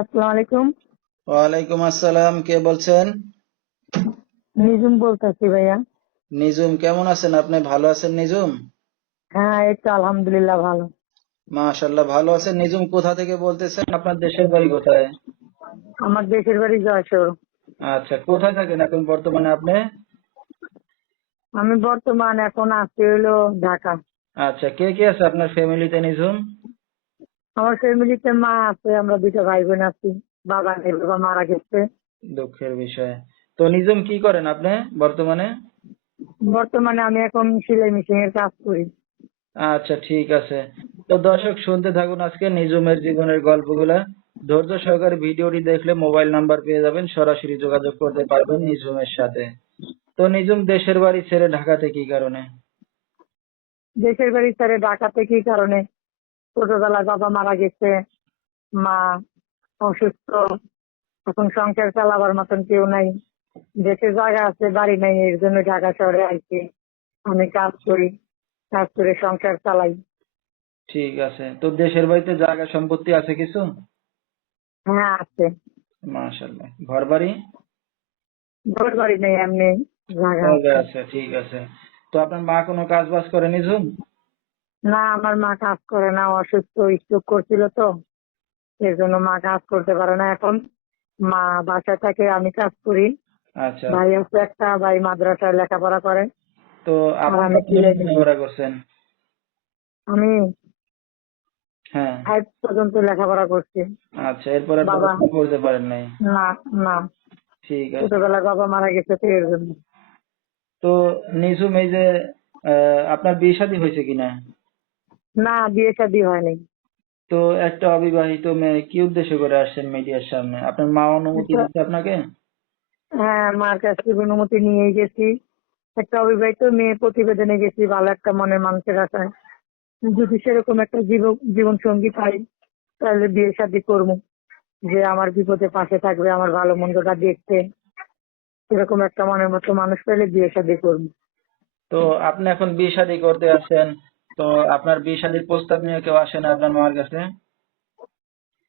আসসালামু আলাইকুম। ওয়ালাইকুম আসসালাম কে বলছেন? নিজুম বলতেছি ভাইয়া। নিজুম কেমন আছেন? আপনি ভালো আছেন নিজুম হ্যাঁ এই তো আলহামদুলিল্লাহ ভালো। ভালো আছেন নিজুম কোথা থেকে বলতেছেন? আপনার দেশের বাড়ি কোথায়? আমার দেশের বাড়ি যশোর আচ্ছা কোথায় থাকেন এখন বর্তমানে আপনি? আমি বর্তমান এখন আছি হলো ঢাকা। আচ্ছা কে কে আছে আপনার ফ্যামিলিতে নিজুম আমার ফ্যামিলিতে মা আছে আমরা দুটো ভাই বোন আছি বাবা নেই বাবা মারা গেছে। দুঃখের বিষয়। তো নিজুম কি করেন আপনি বর্তমানে? বর্তমানে আমি এখন সেলাই মেশিন এর কাজ করি। আচ্ছা ঠিক আছে। তো দর্শক শুনতে থাকুন আজকে নিজুমের জীবনের গল্পগুলা। ধৈর্য সহকারে ভিডিওটি দেখলে মোবাইল নাম্বার পেয়ে যাবেন সরাসরি যোগাযোগ করতে পারবেন নিজুমের সাথে। তো নিজুম দেশের বাড়ি ছেড়ে ঢাকাতে কি কারণে? দেশের বাড়ি ছেড়ে ঢাকাতে কি কারণে? ছোটবেলায় বাবা মারা গেছে মা অসুস্থ এখন সংসার চালাবার মতন কেউ নাই। দেশে জায়গা আছে বাড়ি নাই এর জন্য ঢাকা শহরে আইছি। আমি কাজ করি কাজ করে সংসার চালাই। ঠিক আছে। তো দেশের বাড়িতে জায়গা সম্পত্তি আছে কিছু? হ্যাঁ আছে। মাশাল্লাহ ঘর বাড়ি ঘর বাড়ি নেই এমনি জায়গা। আছে। ঠিক আছে। তো আপনার মা কোনো কাজ বাজ করে নিজুম না আমার মা কাজ করে না অসুস্থ স্ট্রোক করছিল তো। এর জন্য মা কাজ করতে পারে না। এখন মা বাসায় থাকে আমি কাজ করি। আচ্ছা। ভাই আছে একটা ভাই মাদ্রাসায় লেখাপড়া করে। তো আপনি আমি কতদূর লেখাপড়া করছেন? আমি হ্যাঁ। ফাইভ পর্যন্ত লেখাপড়া করছি। আচ্ছা এরপরে বাবা। করতে পারেন নাই? না না। ঠিক আছে। ছোটবেলায় বাবা মারা গেছে তো এর জন্য। তো নিজুম এই যে আপনার বিয়ে শাদী হয়েছে কিনা? না বিয়ে শাদী হয়নি। তো একটা অবিবাহিত মেয়ে কি উদ্দেশ্য করে আসছেন মিডিয়ার সামনে? আপনার মা অনুমতি। দিচ্ছে আপনাকে? হ্যাঁ মার কাছ থেকে অনুমতি নিয়ে গেছি। একটা অবিবাহিত মেয়ে প্রতিবেদনে গেছি ভালো একটা মনের মানুষের আশায়। যদি সেরকম একটা জীবন সঙ্গী পাই তাহলে বিয়ে শাদী করব। যে আমার বিপদে পাশে থাকবে আমার ভালো মন্দটা দেখতে। সেরকম একটা মনের মতো মানুষ পেলে বিয়ে শাদী করব। তো আপনি এখন বিয়ে শাদী করতে আসছেন। তো আপনার বিয়ে শাদীর প্রস্তাব নিয়ে কেউ আসে না আপনার মার কাছে?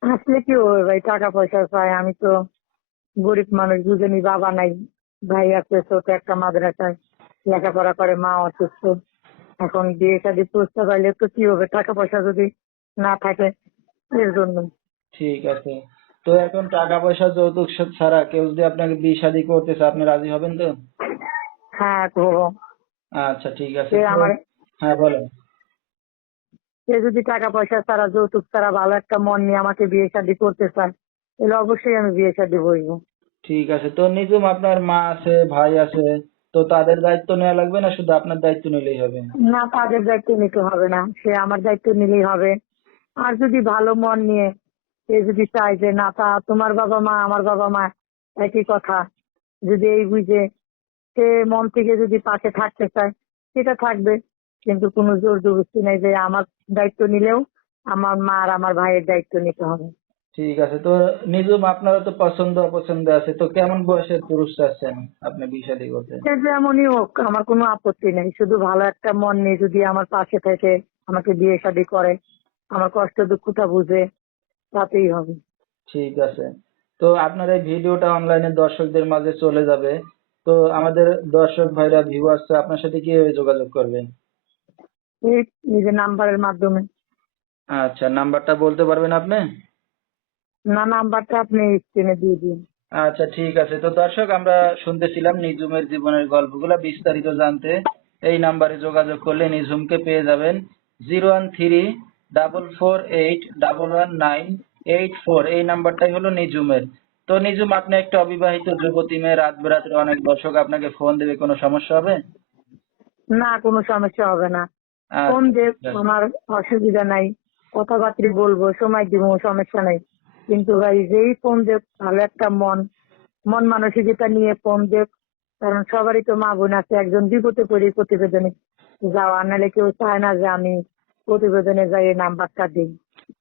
আসলে কি হবে ভাই টাকা পয়সা চাই আমি তো গরিব মানুষ দুজনই বাবা নাই ভাই আছে ছোট একটা মাদ্রাসায় লেখাপড়া করে মা অসুস্থ। এখন বিয়ে শাদী প্রস্তাব আইলে তো কি হবে টাকা পয়সা যদি না থাকে এর জন্য। ঠিক আছে। তো এখন টাকা পয়সা যৌতুক ছাড়া কেউ যদি আপনাকে বিয়ে শাদী করতে চায় আপনি রাজি হবেন তো? হ্যাঁ করব। আচ্ছা ঠিক আছে। আমার হ্যাঁ বলেন। সে যদি টাকা পয়সা ছাড়া যৌতুক ছাড়া ভালো একটা মন নিয়ে আমাকে বিয়ে শাদী করতে চায় তাহলে অবশ্যই আমি বিয়ে শাদী বসবো ঠিক আছে তো নিজুম আপনার মা আছে ভাই আছে তো তাদের দায়িত্ব নেওয়া লাগবে না? শুধু আপনার দায়িত্ব নিলেই হবে? না তাদের দায়িত্ব নিতে হবে না সে আমার দায়িত্ব নিলেই হবে। আর যদি ভালো মন নিয়ে সে যদি চায় যে না তা তোমার বাবা মা আমার বাবা মা একই কথা। যদি এই বুঝে সে মন থেকে যদি পাশে থাকতে চায় সেটা থাকবে। কিন্তু কোনো জোর জবরদস্তি নেই যে আমার দায়িত্ব নিলেও আমার মা আর আমার ভাইয়ের দায়িত্ব নিতে হবে। ঠিক আছে তো নিজুম আপনারা তো পছন্দ অপছন্দ আছে তো কেমন বয়সের পুরুষ চাচ্ছেন আপনি বিয়ে শাদী করতে? যেমনই হোক আমার কোনো আপত্তি নেই শুধু ভালো একটা মন নিয়ে যদি আমার পাশে থেকে আমাকে বিয়ে শাদি করে আমার কষ্ট দুঃখটা বুঝে তাতেই হবে। ঠিক আছে তো আপনার এই ভিডিওটা অনলাইনে দর্শকদের মাঝে চলে যাবে তো আমাদের দর্শক ভাইরা ভিউয়ার্স আপনার সাথে কীভাবে যোগাযোগ করবেন? এই নিজের নাম্বারের মাধ্যমে। আচ্ছা নাম্বারটা বলতে পারবেন আপনি? না নাম্বারটা আপনি স্ক্রিনে দিয়ে দিন। আচ্ছা ঠিক আছে। তো দর্শক আমরা শুনতেছিলাম নিজুমের জীবনের গল্পগুলো বিস্তারিত জানতে। এই নাম্বারে যোগাযোগ করলে নিজুমকে পেয়ে যাবেন। Zero one three double four eight double one nine eight four. এই নাম্বারটাই হলো নিজুমের তো নিজুম আপনি একটা অবিবাহিত যুবতী মেয়ে রাত বেরাত্রে অনেক দর্শক আপনাকে ফোন দেবে কোনো সমস্যা হবে? না কোনো সমস্যা হবে না। দেব ঠিক আছে। আমার অসুবিধা নাই। কথাবার্তা বলব সময় দিব সমস্যা নাই। কিন্তু ভাই যেই ফোন দেব ভালো একটা মন মন মানসিকতা নিয়ে ফোন দেব কারণ সবারই তো মা বোন আছে একজন বিপদে পড়ি প্রতিবেদনে যাওয়া নাহলে কেউ চায় না যে আমি প্রতিবেদনে যাই নাম্বারটা দিই।